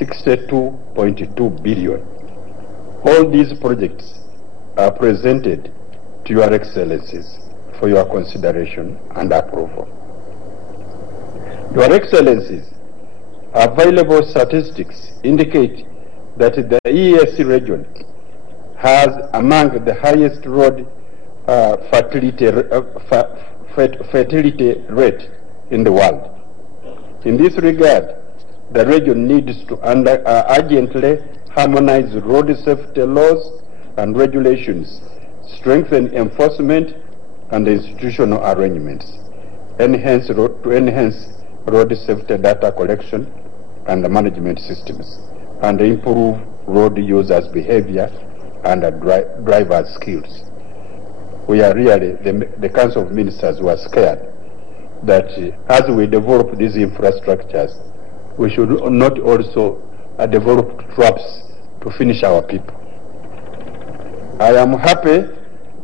62.2 billion. All these projects are presented to Your Excellencies for your consideration and approval. Your Excellencies, available statistics indicate that the EAC region has among the highest road fertility rate in the world. In this regard, the region needs to urgently harmonize road safety laws and regulations, strengthen enforcement and institutional arrangements, to enhance road safety data collection and management systems, and improve road users' behavior and drivers' skills. We are really, the Council of Ministers were scared that as we develop these infrastructures, we should not also develop traps to finish our people. I am happy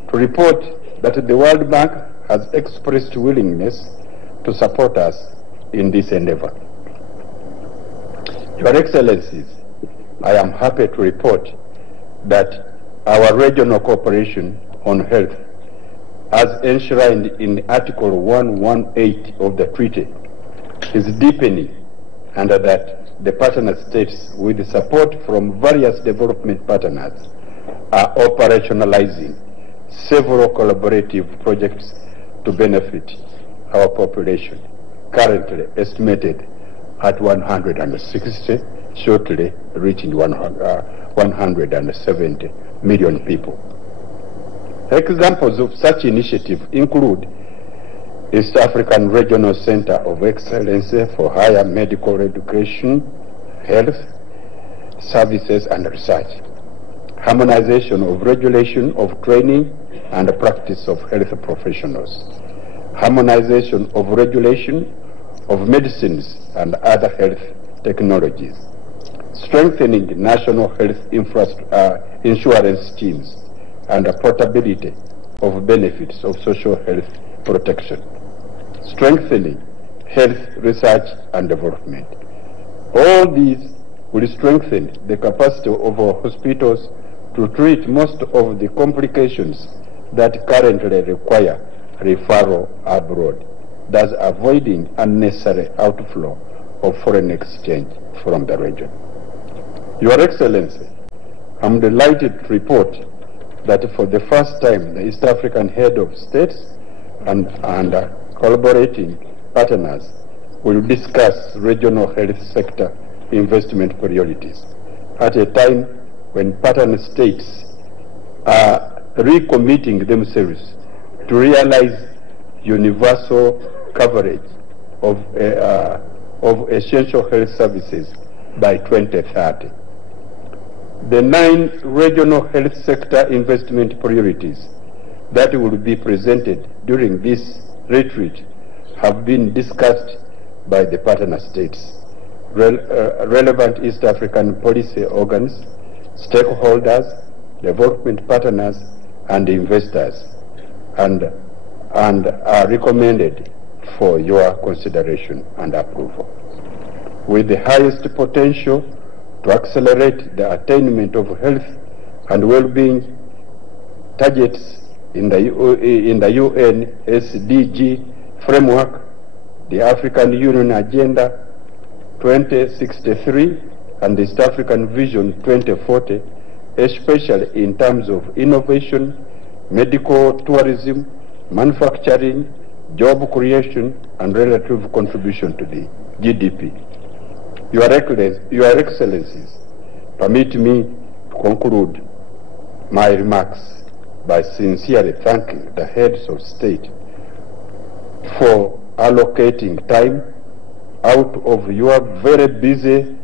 to report that the World Bank has expressed willingness to support us in this endeavor. Your Excellencies, I am happy to report that our regional cooperation on health, as enshrined in Article 118 of the treaty, is deepening, and that the partner states, with support from various development partners, are operationalizing several collaborative projects to benefit our population, currently estimated at 160, shortly reaching 170 million people. Examples of such initiatives include East African Regional Center of Excellence for Higher Medical Education, Health, Services and Research, harmonization of regulation of training and practice of health professionals, harmonization of regulation of medicines and other health technologies, strengthening national health insurance schemes, and portability of benefits of social health protection, strengthening health research and development. All these will strengthen the capacity of our hospitals to treat most of the complications that currently require referral abroad, thus avoiding unnecessary outflow of foreign exchange from the region. Your Excellency, I'm delighted to report that for the first time, the East African head of states and collaborating partners will discuss regional health sector investment priorities at a time when partner states are recommitting themselves to realize universal coverage of essential health services by 2030. The 9 regional health sector investment priorities that will be presented during this retreat have been discussed by the partner states, relevant East African policy organs, stakeholders, development partners, and investors, and are recommended for your consideration and approval. With the highest potential to accelerate the attainment of health and well-being targets in the UN SDG framework, the African Union Agenda 2063 and the East African Vision 2040, especially in terms of innovation, medical tourism, manufacturing, job creation, and relative contribution to the GDP. Your Excellencies, permit me to conclude my remarks by sincerely thanking the heads of state for allocating time out of your very busy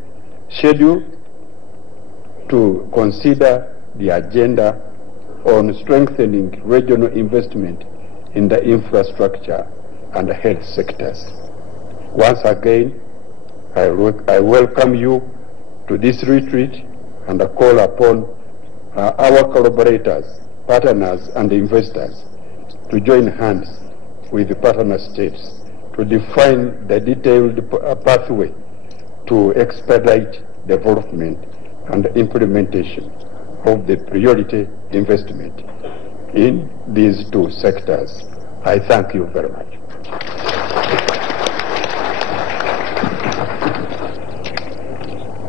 schedule to consider the agenda on strengthening regional investment in the infrastructure and the health sectors. Once again, I welcome you to this retreat and I call upon our collaborators, partners and investors to join hands with the partner states to define the detailed pathway to expedite development and implementation of the priority investment in these two sectors. I thank you very much.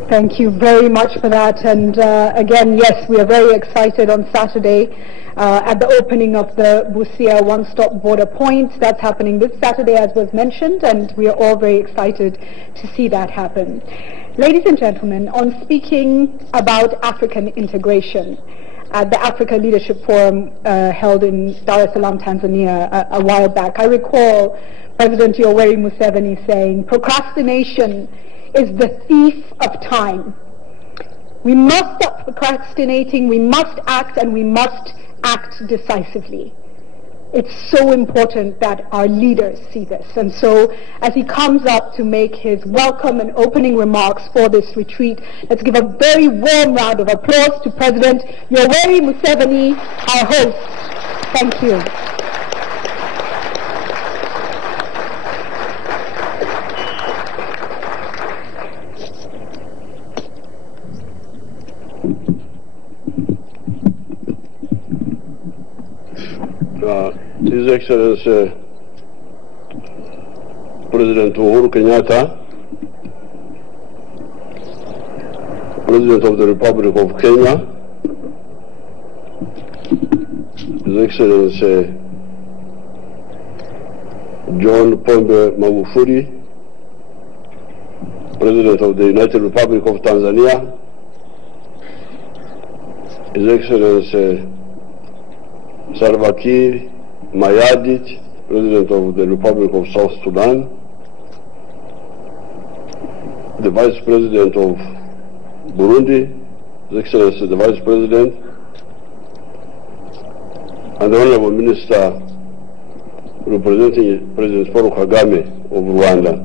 Thank you very much for that. And again, yes, we are very excited on Saturday at the opening of the Busia one-stop border point. That's happening this Saturday, as was mentioned, and we are all very excited to see that happen. Ladies and gentlemen, on speaking about African integration, at the Africa Leadership Forum held in Dar es Salaam, Tanzania a while back, I recall President Yoweri Museveni saying, "Procrastination is the thief of time." We must stop procrastinating, we must act, and we must act decisively. It's so important that our leaders see this. And so as he comes up to make his welcome and opening remarks for this retreat, let's give a very warm round of applause to President Yoweri Museveni, our host. Thank you. His Excellency President Uhuru Kenyatta, President of the Republic of Kenya, His Excellency John Pombe Magufuli, President of the United Republic of Tanzania, His Excellency Salva Kiir Mayardit, President of the Republic of South Sudan, the Vice President of Burundi, His Excellency the Vice President, and the Honorable Minister representing President Paul Kagame of Rwanda,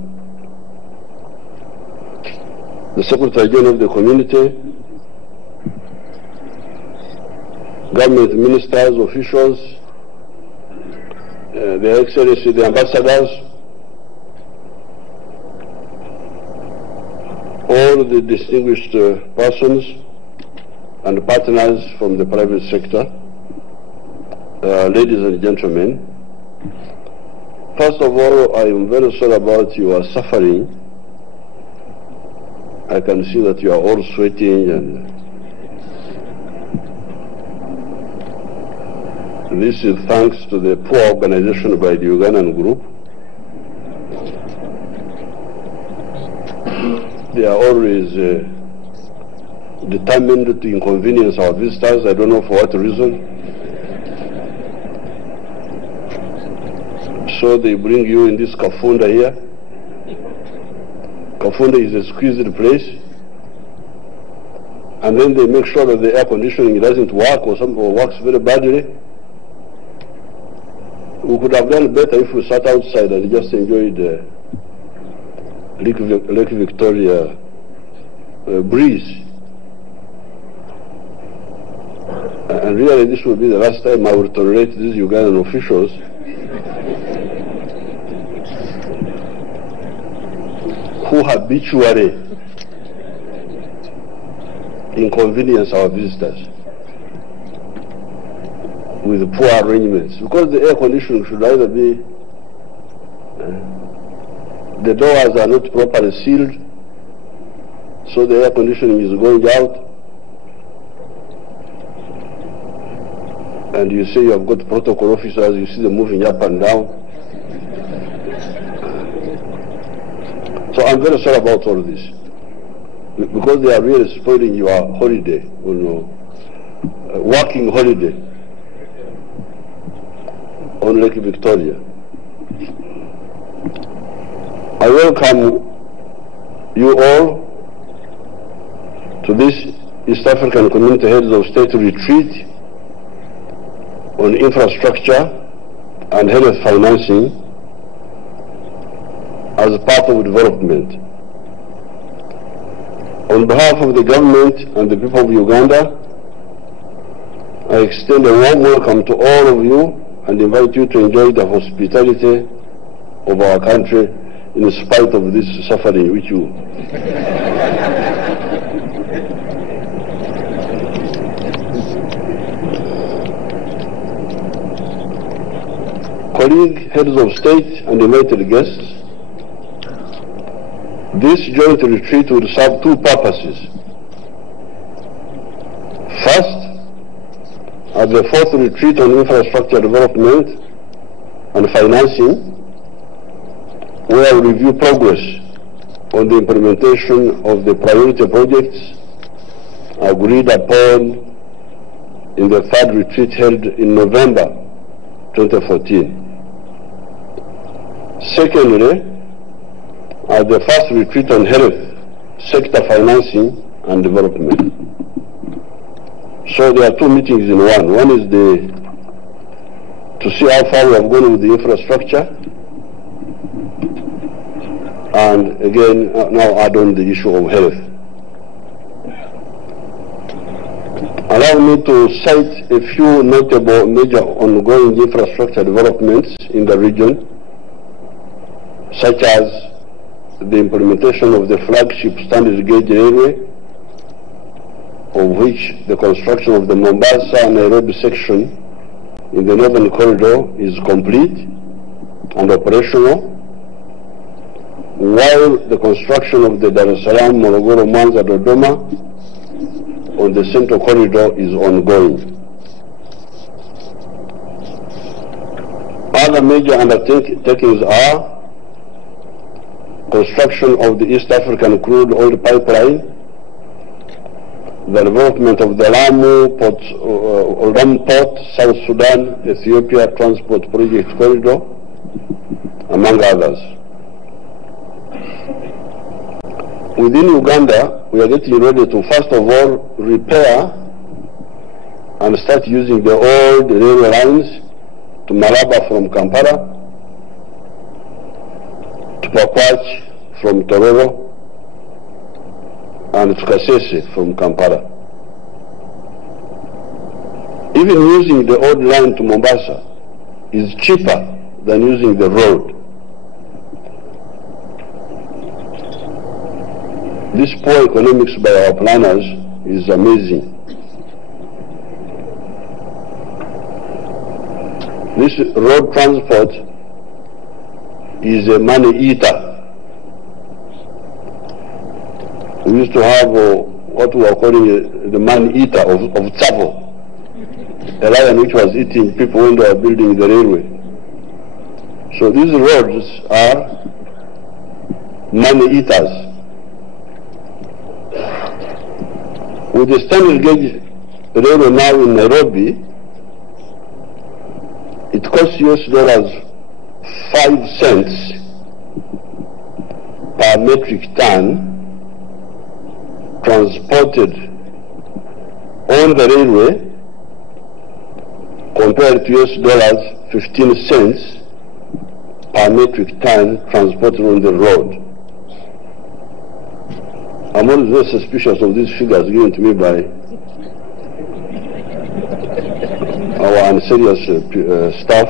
the Secretary General of the Community, government ministers, officials, Their Excellency, the ambassadors, all the distinguished persons and partners from the private sector, ladies and gentlemen, first of all, I am very sorry about your suffering. I can see that you are all sweating, and this is thanks to the poor organization by the Ugandan group. They are always determined to inconvenience our visitors. I don't know for what reason. So they bring you in this Kafunda here. Kafunda is a squeezed place. And then they make sure that the air conditioning doesn't work, or something works very badly. We could have done better if we sat outside and just enjoyed Lake Victoria breeze. And really, this will be the last time I will tolerate these Ugandan officials who habitually inconvenience our visitors with poor arrangements, because the air conditioning should either be, the doors are not properly sealed, so the air conditioning is going out, and you say you have got protocol officers, you see them moving up and down. So I'm very sorry about all this, because they are really spoiling your holiday, working holiday on Lake Victoria. I welcome you all to this East African Community Heads of State retreat on infrastructure and health financing as part of development. On behalf of the government and the people of Uganda, I extend a warm welcome to all of you and invite you to enjoy the hospitality of our country in spite of this suffering which you colleague heads of state and invited guests, this joint retreat will serve two purposes. First, at the fourth retreat on infrastructure development and financing, where we review progress on the implementation of the priority projects agreed upon in the third retreat held in November 2014. Secondly, at the first retreat on health sector financing and development. So there are two meetings in one. One is to see how far we have gone with the infrastructure, and again now add on the issue of health. Allow me to cite a few notable major ongoing infrastructure developments in the region, such as the implementation of the flagship standard gauge railway, of which the construction of the Mombasa-Nairobi section in the Northern Corridor is complete and operational, while the construction of the Dar es Salaam-Morogoro-Mwanza-Dodoma on the Central Corridor is ongoing. Other major undertakings are construction of the East African crude oil pipeline, the development of the Lamu Port, South Sudan, Ethiopia Transport Project Corridor, among others. Within Uganda, we are getting ready to first of all repair and start using the old railway lines to Malaba from Kampala, to Pakwach from Tororo, and to Kasese from Kampala. Even using the old line to Mombasa is cheaper than using the road. This poor economics by our planners is amazing. This road transport is a money eater. We used to have what we are calling the man eater of Tsavo, a lion which was eating people when they were building the railway. So these roads are money eaters. With the standard gauge railway now in Nairobi, it costs $5 cents per metric ton transported on the railway, compared to $15 cents per metric ton transported on the road. I'm always very suspicious of these figures given to me by our unserious staff.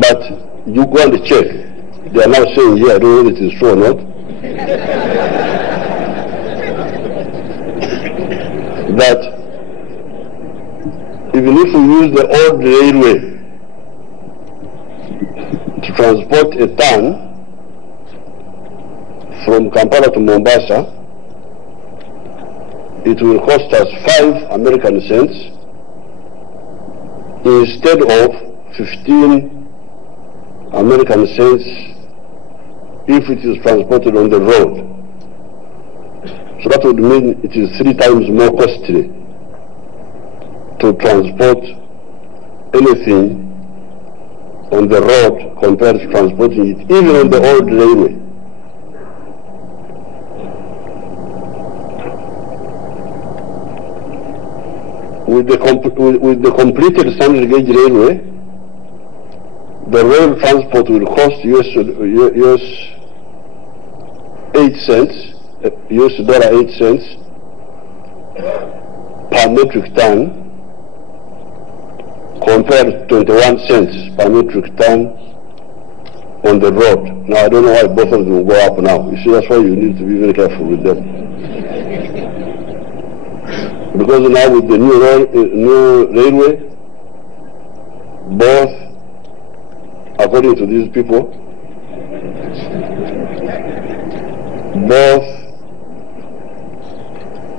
But you go and check. They are now saying here, I don't know whether it is true or not, that even if we use the old railway to transport a ton from Kampala to Mombasa, it will cost us 5 American cents instead of 15 American cents if it is transported on the road. So that would mean it is 3 times more costly to transport anything on the road compared to transporting it even on the old railway. With the completed standard gauge railway, the rail transport will cost US $8 per metric ton, compared to 21 cents per metric ton on the road. Now I don't know why both of them will go up now. You see, that's why you need to be very careful with them. Because now with the new railway, both according to these people, both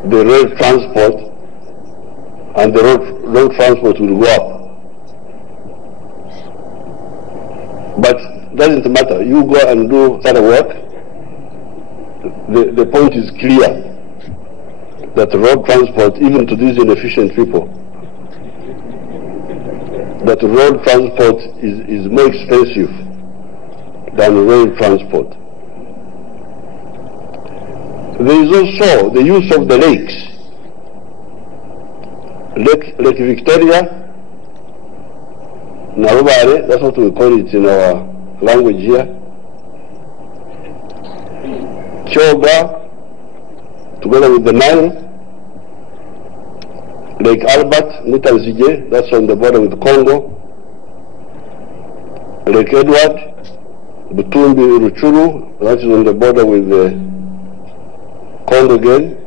the rail transport and the road transport will go up. But it doesn't matter. You go and do that work. The point is clear that road transport, even to these inefficient people, that road transport is more expensive than rail transport. There is also the use of the lakes. Lake Victoria, Narubare, that's what we call it in our language here. Choga, together with the Nile. Lake Albert, Mutanzige, that's on the border with Congo. Lake Edward, Butumbi, Ruchuru, that is on the border with Congo again.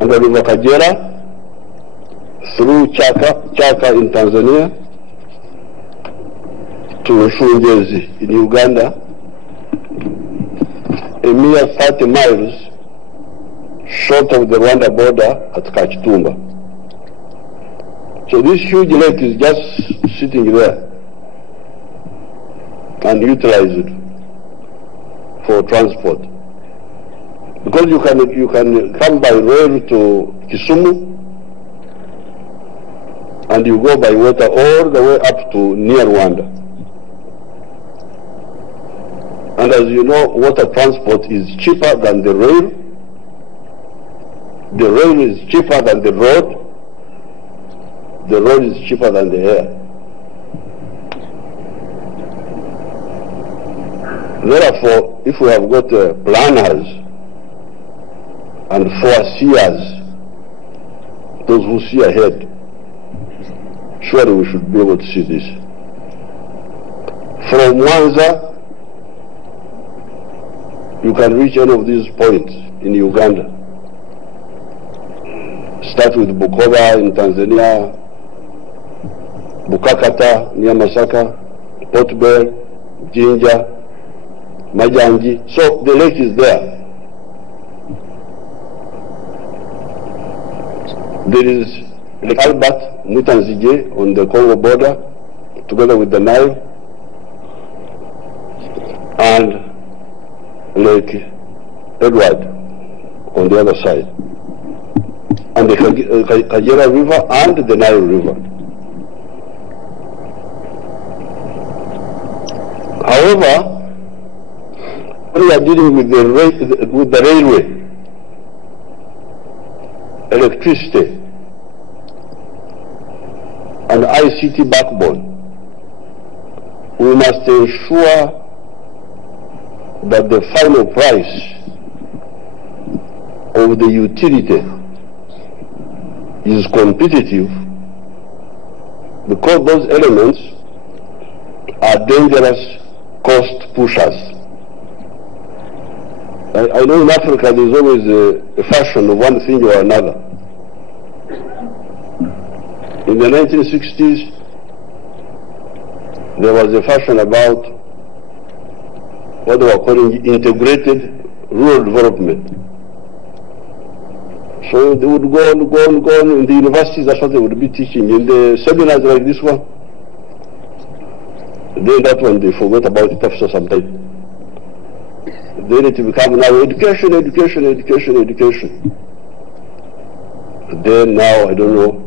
And the River Kagera, through Chaka in Tanzania, to Shungezi in Uganda, a mere 30 miles short of the Rwanda border at Kachitumba. So this huge lake is just sitting there and utilized for transport. Because you can come by rail to Kisumu, and you go by water all the way up to near Rwanda. And as you know, water transport is cheaper than the rail. The rail is cheaper than the road. The road is cheaper than the air. Therefore, if we have got planners and foreseers, those who see ahead, surely we should be able to see this. From Mwanza, you can reach any of these points in Uganda. Start with Bukoba in Tanzania, Bukakata near Masaka, Port Bell, Jinja, Majangi. So the lake is there. There is Lake Albert, Mutanzige on the Congo border, together with the Nile, and Lake Edward on the other side, and the Kagera River and the Nile River. However, we are dealing with the railway, electricity, and ICT backbone. We must ensure that the final price of the utility is competitive, because those elements are dangerous cost pushers. I know in Africa there's always a fashion of one thing or another. In the 1960s, there was a fashion about what they were calling integrated rural development. So they would go on in the universities. That's what they would be teaching. In the seminars like this one, then that one they forgot about it after some time. They need to become now education. Then now, I don't know,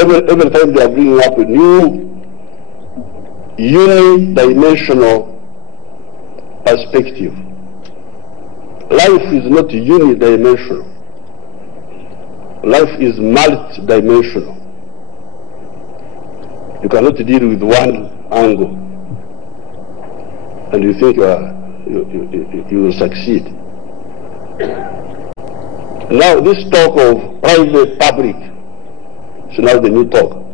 every time they are bringing up a new unidimensional perspective. Life is not unidimensional. Life is multidimensional. You cannot deal with one angle and you think you will succeed. Now this talk of private public is now the new talk.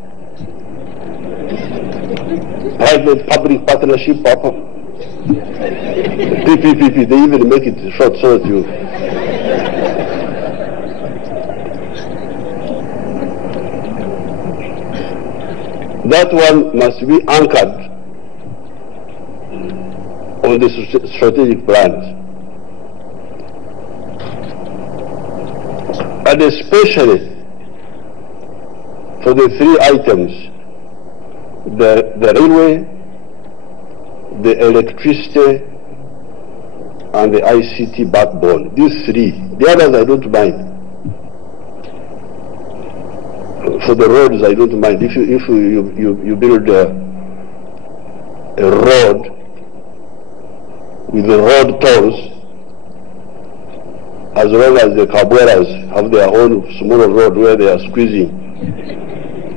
Private public partnership, Papa. PPP, they even make it short so that you. that one must be anchored on the strategic plans. And especially for the three items, the railway, the electricity, and the ICT backbone. These three. The others I don't mind. For the roads I don't mind. If you build a road with the road tolls, as long as the cabueras have their own small road where they are squeezing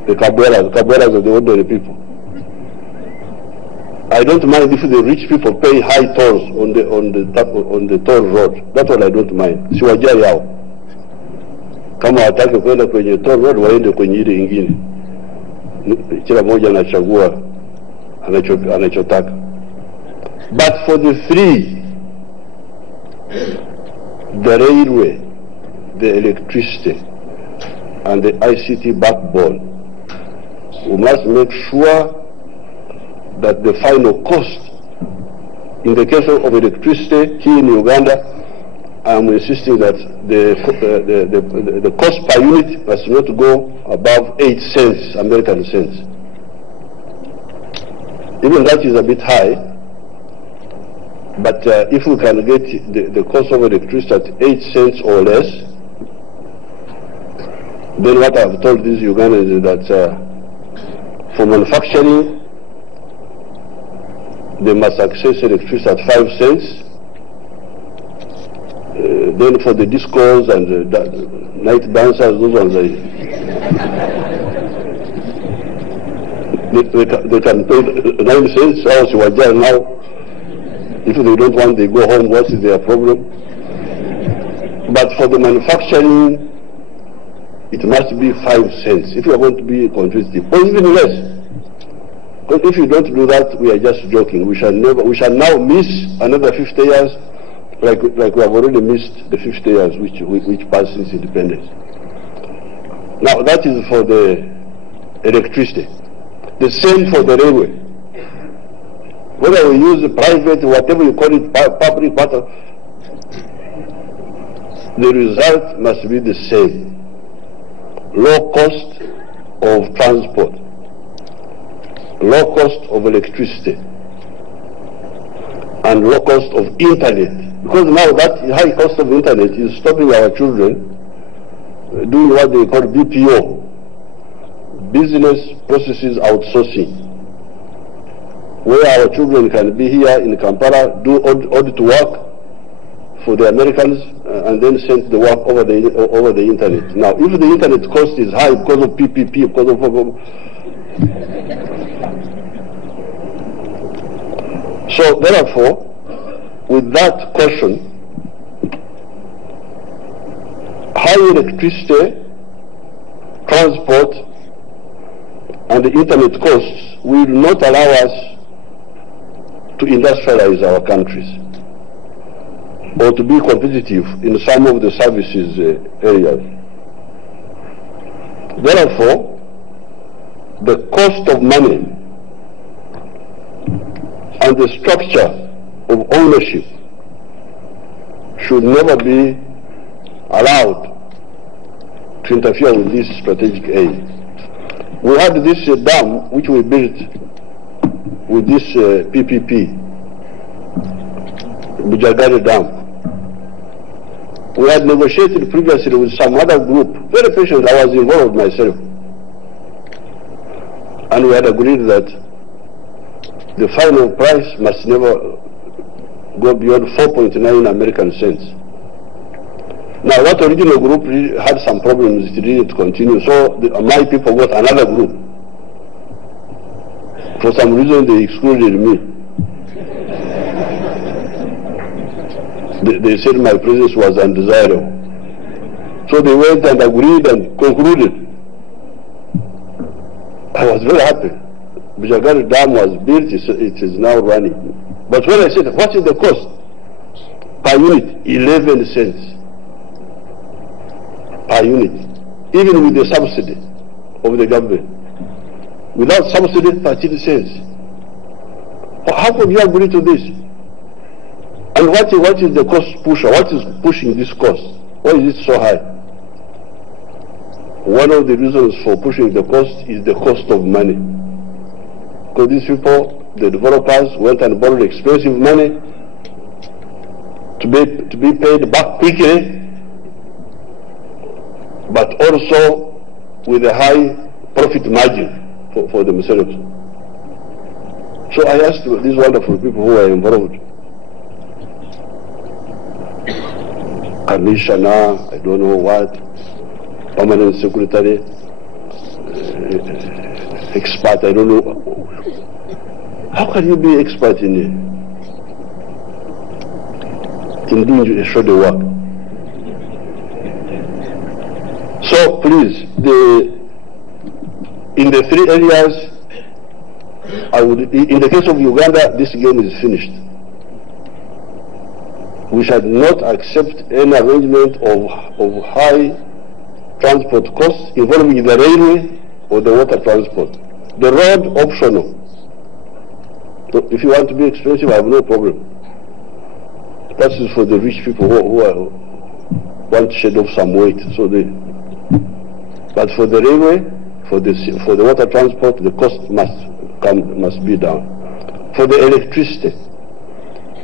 the cabueras are the ordinary people. I don't mind if the rich people pay high tolls on the toll road. That's what I don't mind. Siwajali yao. Kama watake kwenda kwenye toll road waende kwenye ile ingine. Kila moja anachagua anachotaka. But for the three, the railway, the electricity, and the ICT backbone, we must make sure that the final cost, in the case of electricity here in Uganda, I'm insisting that the cost per unit must not go above 8 cents, American cents. Even that is a bit high, but if we can get the cost of electricity at 8 cents or less, then what I've told these Ugandans is that for manufacturing, they must access electricity at 5 cents. Then for the discos and the night dancers, those ones, they can pay 9 cents. Else you are there now. If they don't want, they go home. What is their problem? But for the manufacturing, it must be 5 cents if you are going to be competitive, or even less. Because if you don't do that, we are just joking. We shall now miss another 50 years, like we have already missed the 50 years which passed since independence. Now that is for the electricity. The same for the railway. Whether we use private, whatever you call it, public, the result must be the same. Low cost of transport, low cost of electricity, and low cost of internet. Because now that high cost of internet is stopping our children doing what they call BPO, business processes outsourcing, where our children can be here in Kampala, do audit work for the Americans, and then send the work over the internet. Now, if the internet cost is high because of PPP, because of so therefore, with that question, high electricity, transport, and the internet costs will not allow us to industrialize our countries or to be competitive in some of the services areas. Therefore, the cost of money and the structure of ownership should never be allowed to interfere with this strategic aid. We had this dam which we built with this PPP, Bujagari Dam. We had negotiated previously with some other group, very patient. I was involved myself. And we had agreed that the final price must never go beyond 4.9 American cents. Now, that original group had some problems, it didn't continue, so my people got another group. For some reason, they excluded me. They said my presence was undesirable. So they went and agreed and concluded. I was very happy. Bujagari Dam was built, it is now running. But when I said, what is the cost? Per unit, 11 cents. Per unit. Even with the subsidy of the government. without subsidy 13 cents. How could you agree to this? And what is the cost pusher? What is pushing this cost? Why is it so high? One of the reasons for pushing the cost is the cost of money. Because these people, the developers, went and borrowed expensive money to be paid back quickly, but also with a high profit margin for themselves. So I asked these wonderful people who are involved, commissioner, I don't know what, permanent secretary, expert, I don't know. How can you be expert in doing a shoulder work? So please, in the three areas, in the case of Uganda, this game is finished. We shall not accept any arrangement of high transport costs involving the railway or the water transport. The road, optional. So if you want to be expensive, I have no problem. That is for the rich people who want to shed off some weight. But for the railway, for the water transport, the cost must be down. For the electricity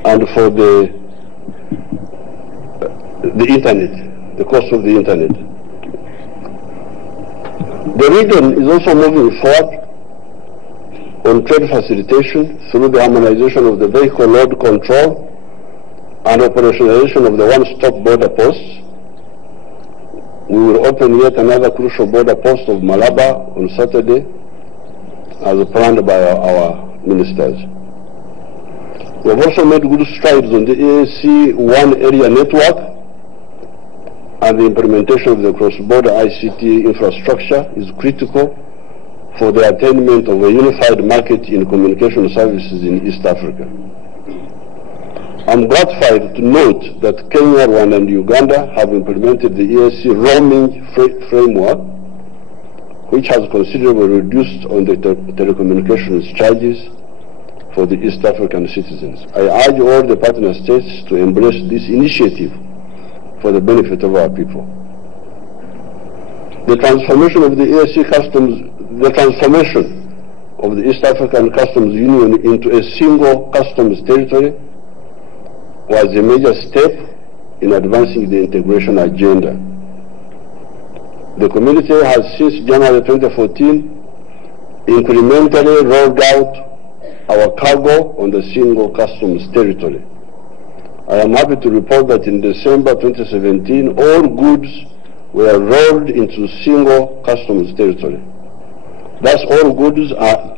and for the internet, the cost of the internet. The region is also moving forward on trade facilitation through the harmonization of the vehicle load control and operationalization of the one-stop border posts. We will open yet another crucial border post of Malaba on Saturday, as planned by our ministers. We have also made good strides on the AAC one area network, and the implementation of the cross-border ICT infrastructure is critical for the attainment of a unified market in communication services in East Africa. I'm gratified to note that Kenya, Rwanda and Uganda have implemented the EAC roaming framework, which has considerably reduced on the telecommunications charges for the East African citizens. I urge all the partner states to embrace this initiative for the benefit of our people. The transformation of the EAC customs, the transformation of the East African Customs Union into a single customs territory was a major step in advancing the integration agenda. The community has since January 2014 incrementally rolled out our cargo on the single customs territory. I am happy to report that in December 2017, all goods were rolled into single customs territory. Thus, all goods are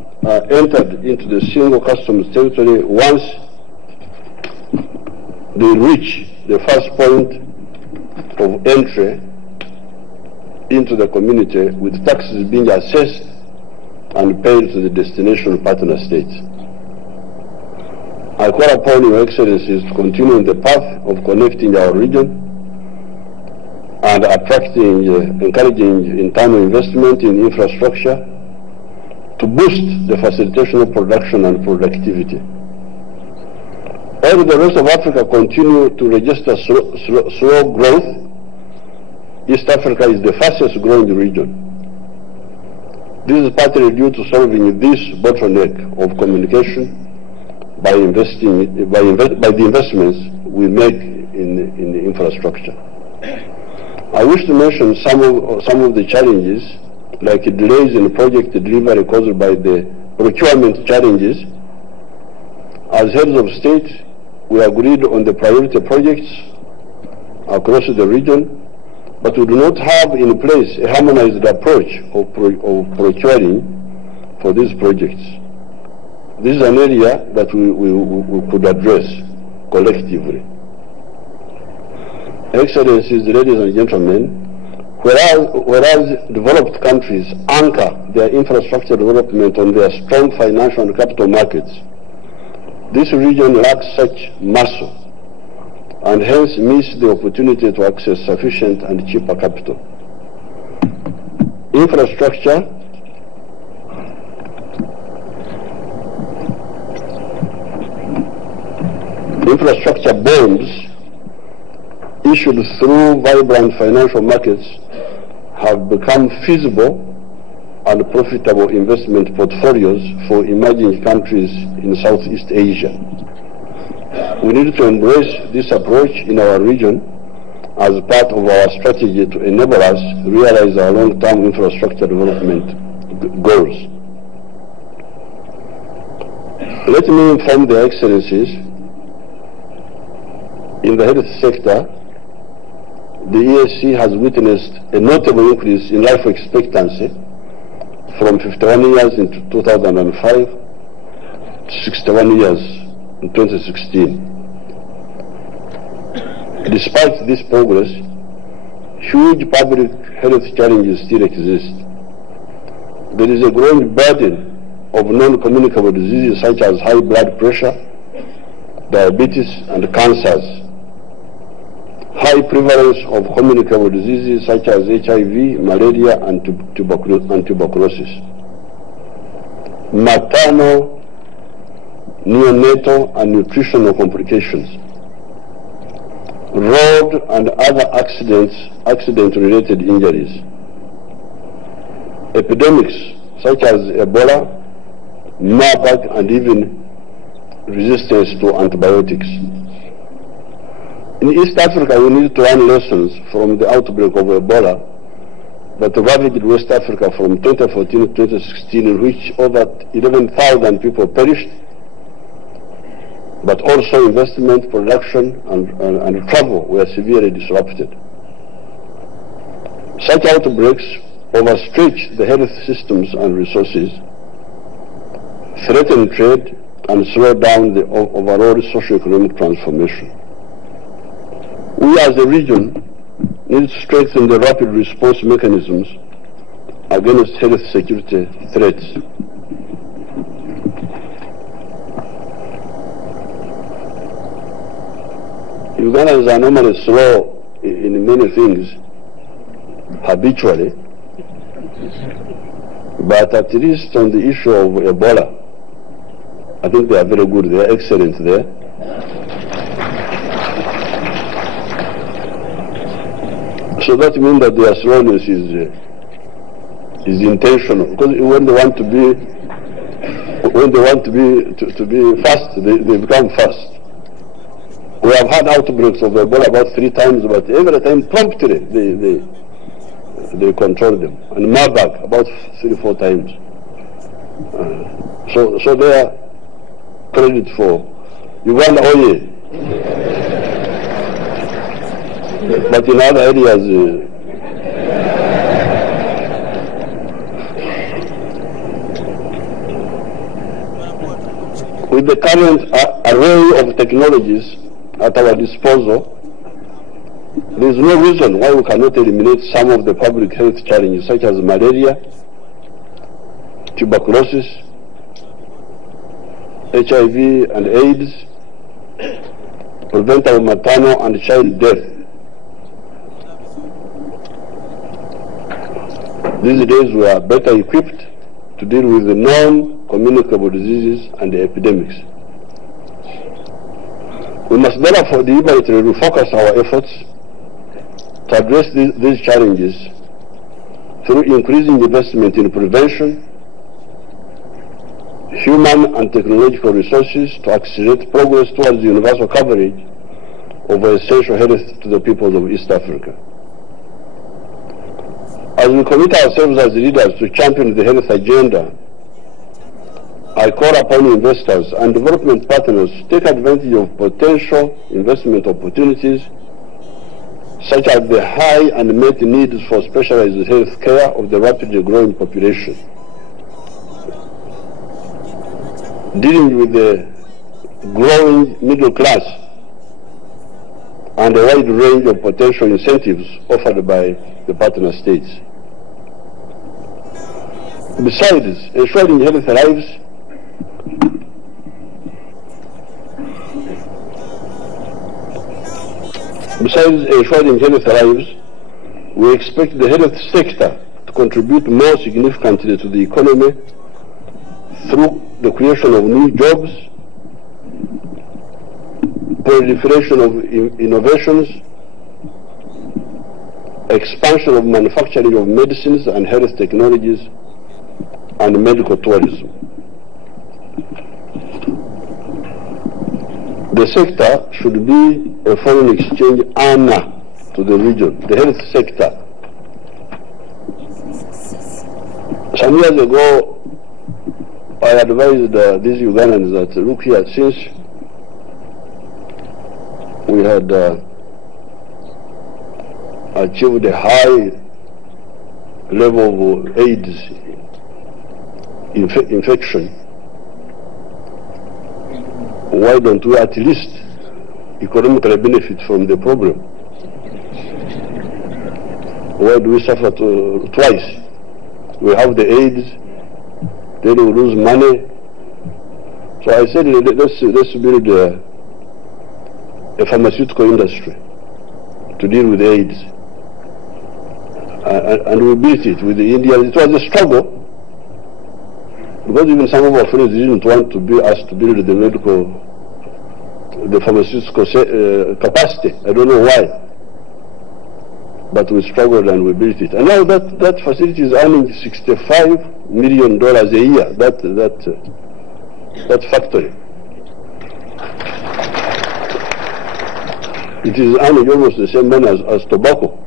entered into the single customs territory once they reach the first point of entry into the community, with taxes being assessed and paid to the destination partner states. I call upon Your Excellencies to continue in the path of connecting our region and encouraging internal investment in infrastructure to boost the facilitation of production and productivity. While the rest of Africa continue to register slow growth, East Africa is the fastest growing region. This is partly due to solving this bottleneck of communication by the investments we make in the infrastructure. I wish to mention some of the challenges, like delays in project delivery caused by the procurement challenges. As heads of state, we agreed on the priority projects across the region, but we do not have in place a harmonized approach of procuring for these projects. This is an area that we could address collectively. Excellencies, ladies and gentlemen, whereas developed countries anchor their infrastructure development on their strong financial and capital markets, this region lacks such muscle and hence missed the opportunity to access sufficient and cheaper capital. Infrastructure infrastructure bonds issued through vibrant financial markets have become feasible and profitable investment portfolios for emerging countries in Southeast Asia. We need to embrace this approach in our region as part of our strategy to enable us to realize our long-term infrastructure development goals. Let me inform the Excellencies, in the health sector, the EAC has witnessed a notable increase in life expectancy from 51 years in 2005 to 61 years in 2016. Despite this progress, huge public health challenges still exist. There is a growing burden of non-communicable diseases such as high blood pressure, diabetes, and cancers. High prevalence of communicable diseases such as HIV, malaria, and tuberculosis. Maternal, neonatal, and nutritional complications. Road and other accident-related injuries. Epidemics such as Ebola, Marburg, and even resistance to antibiotics. In East Africa, we need to learn lessons from the outbreak of Ebola that ravaged West Africa from 2014 to 2016, in which over 11,000 people perished, but also investment, production, and travel were severely disrupted. Such outbreaks overstretch the health systems and resources, threaten trade, and slow down the overall socio-economic transformation. We as a region need to strengthen the rapid response mechanisms against health security threats. Ugandans are normally slow in many things, habitually, but at least on the issue of Ebola, I think they are very good, they are excellent there. So that means that their slowness is intentional, because when they want to be fast, they become fast. We have had outbreaks of Ebola about 3 times, but every time promptly they control them. And Marburg about 3-4 times. So they are credit for Uganda, oye. But in other areas, with the current array of technologies at our disposal, there is no reason why we cannot eliminate some of the public health challenges such as malaria, tuberculosis, HIV and AIDS, preventable maternal and child death. These days we are better equipped to deal with the non-communicable diseases and the epidemics. We must therefore deliberately refocus our efforts to address these challenges through increasing investment in prevention, human and technological resources to accelerate progress towards universal coverage of essential health to the peoples of East Africa. As we commit ourselves as leaders to champion the health agenda, I call upon investors and development partners to take advantage of potential investment opportunities such as the high unmet needs for specialized health care of the rapidly growing population, dealing with the growing middle class, and a wide range of potential incentives offered by the partner states. Besides ensuring healthy lives, we expect the health sector to contribute more significantly to the economy through the creation of new jobs, proliferation of innovations, expansion of manufacturing of medicines and health technologies, and medical tourism. The sector should be a foreign exchange earner to the region, the health sector. Some years ago, I advised these Ugandans that, look here, since we had achieved a high level of AIDS infection, why don't we at least economically benefit from the problem? Why do we suffer twice? We have the AIDS, then we lose money. So I said, let's build a pharmaceutical industry to deal with AIDS. And we built it with the Indians. It was a struggle, because even some of our friends didn't want to be asked to build the pharmaceutical capacity. I don't know why. But we struggled and we built it. And now that facility is earning $65 million a year, that factory. It is earning almost the same money as tobacco.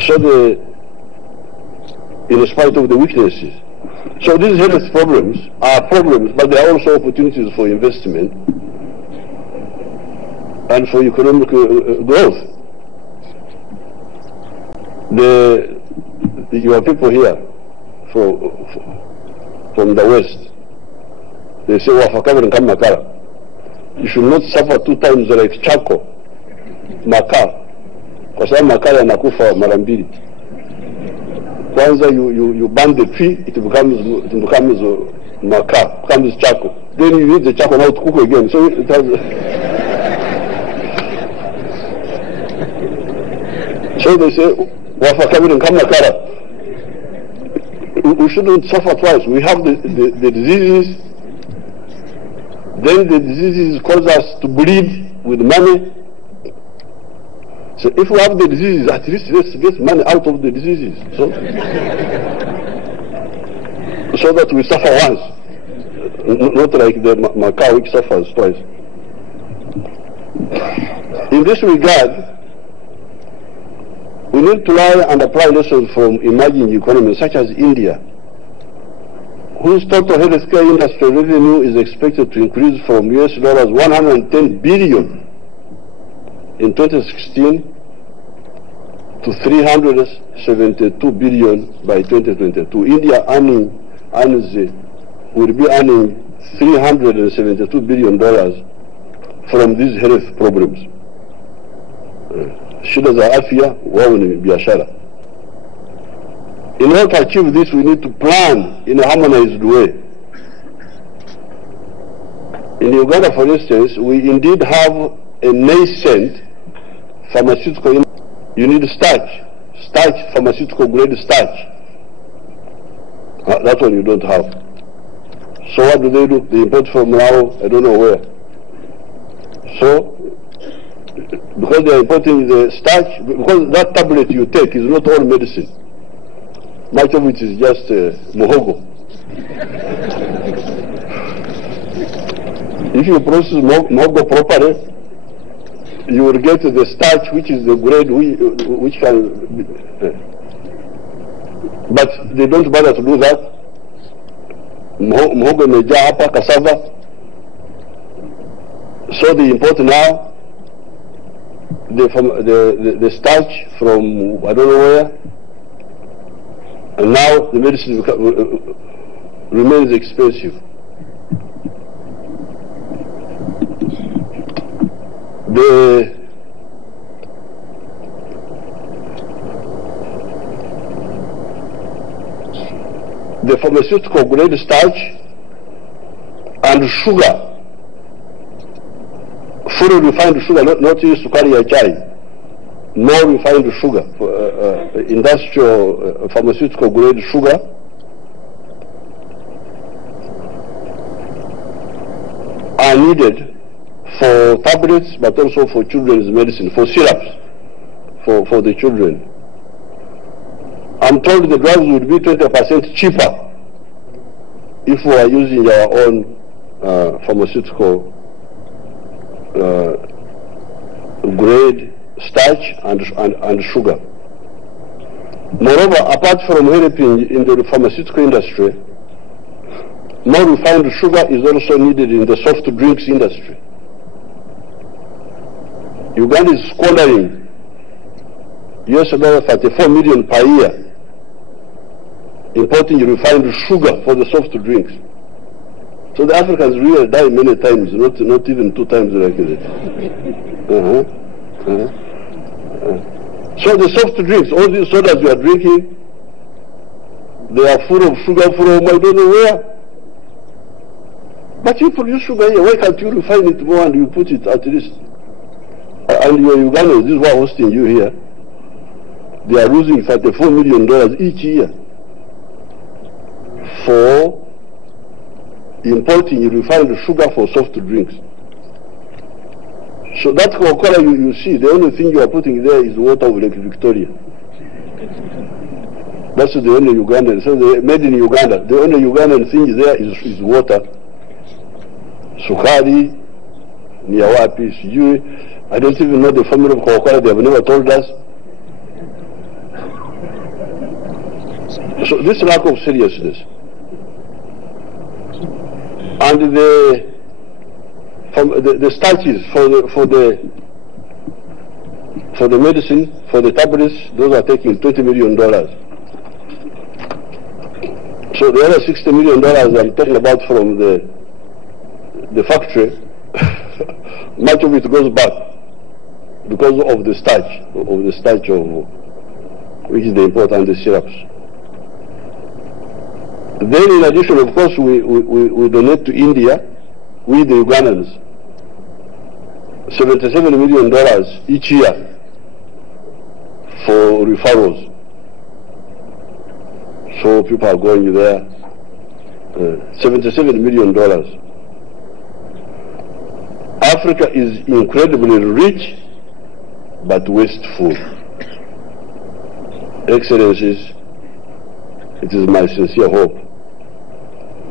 So in spite of the weaknesses. So these health problems are problems, but they are also opportunities for investment and for economic growth. Your people here from the West, they say, you should not suffer two times like Chaco, Makar, kwa sababu Makar yanakufa mara mbili. Kwanza you burn the tree, it becomes Makar, becomes Chaco. Then you use the Chaco now to cook again. So it has. So they say, we shouldn't suffer twice. We have the diseases, then the diseases cause us to bleed with money. So if we have the diseases, at least let's get money out of the diseases. So that we suffer once, not like the Macau which suffers twice. In this regard, we need to learn and apply lessons from emerging economies such as India, whose total healthcare industry revenue is expected to increase from US dollars 110 billion in 2016 to 372 billion by 2022. India will be earning $372 billion from these health problems. Shida za afya wao ni biashara. In order to achieve this, we need to plan in a harmonized way. In Uganda, for instance, we indeed have a nascent pharmaceutical industry. You need starch, pharmaceutical grade starch. That one you don't have. So what do? They import from now, I don't know where. So, because they are importing the starch, because that tablet you take is not all medicine. Much of it is just muhogo. If you process muhogo properly, you will get the starch, which is the grade which can. But they don't bother to do that. Muhogo meja hapa, cassava. So they import now the starch from I don't know where, and now the medicine remains expensive. The pharmaceutical grade starch and sugar, fully refined sugar, not use sukari ya chai, more refined sugar, industrial pharmaceutical grade sugar, are needed for tablets, but also for children's medicine, for syrups, for the children. I'm told the drugs would be 20% cheaper if we are using our own pharmaceutical grade starch and sugar. Moreover, apart from helping in the pharmaceutical industry, more refined sugar is also needed in the soft drinks industry. Uganda is squandering $34 million per year importing refined sugar for the soft drinks. So the Africans really die many times, not even 2 times like this. So the soft drinks, all these sodas you are drinking, they are full of sugar from I don't know where. But you produce sugar here, why can't you refine it more and you put it at least? And your Ugandans, this is why hosting you here, they are losing $34 million each year for importing refined sugar for soft drinks. So that Coca-Cola you see, the only thing you are putting there is water of Lake Victoria. That's the only Ugandan. So made in Uganda, the only Ugandan thing there is water. Sukari, Niawapi, Sijui. I don't even know the formula of Coca-Cola, they have never told us. So this lack of seriousness. And the starches for the medicine, for the tablets, those are taking $20 million. So the other $60 million I'm talking about from the factory, much of it goes back because of the starch, which is the import and the syrups. Then in addition, of course, we donate to India, we the Ugandans, $77 million each year for referrals. So people are going there, $77 million. Africa is incredibly rich, but wasteful. Excellencies, it is my sincere hope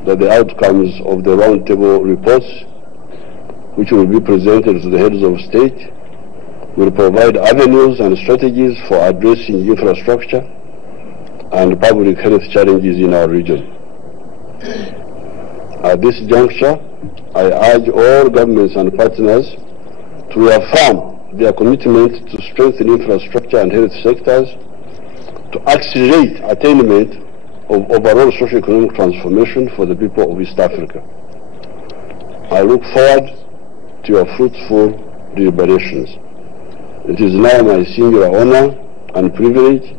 that the outcomes of the roundtable reports, which will be presented to the heads of state, will provide avenues and strategies for addressing infrastructure and public health challenges in our region. At this juncture, I urge all governments and partners to reaffirm their commitment to strengthen infrastructure and health sectors, to accelerate attainment of overall socio-economic transformation for the people of East Africa. I look forward to your fruitful deliberations. It is now my singular honor and privilege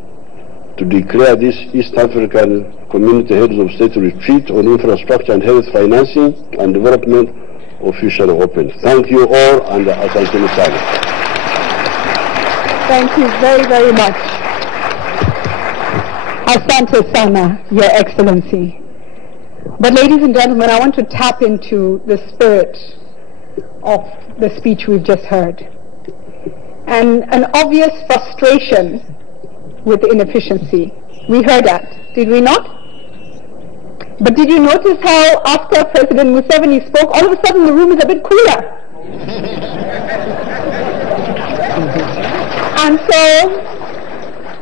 to declare this East African Community Heads of State retreat on infrastructure and health financing and development officially open. Thank you all, and asante sana. Thank you very, very much. Asante sana, Your Excellency. But ladies and gentlemen, I want to tap into the spirit of the speech we've just heard. And an obvious frustration with inefficiency. We heard that, did we not? But did you notice how after President Museveni spoke, all of a sudden the room is a bit cooler? And so,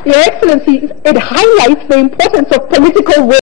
Your Excellency, it highlights the importance of political will.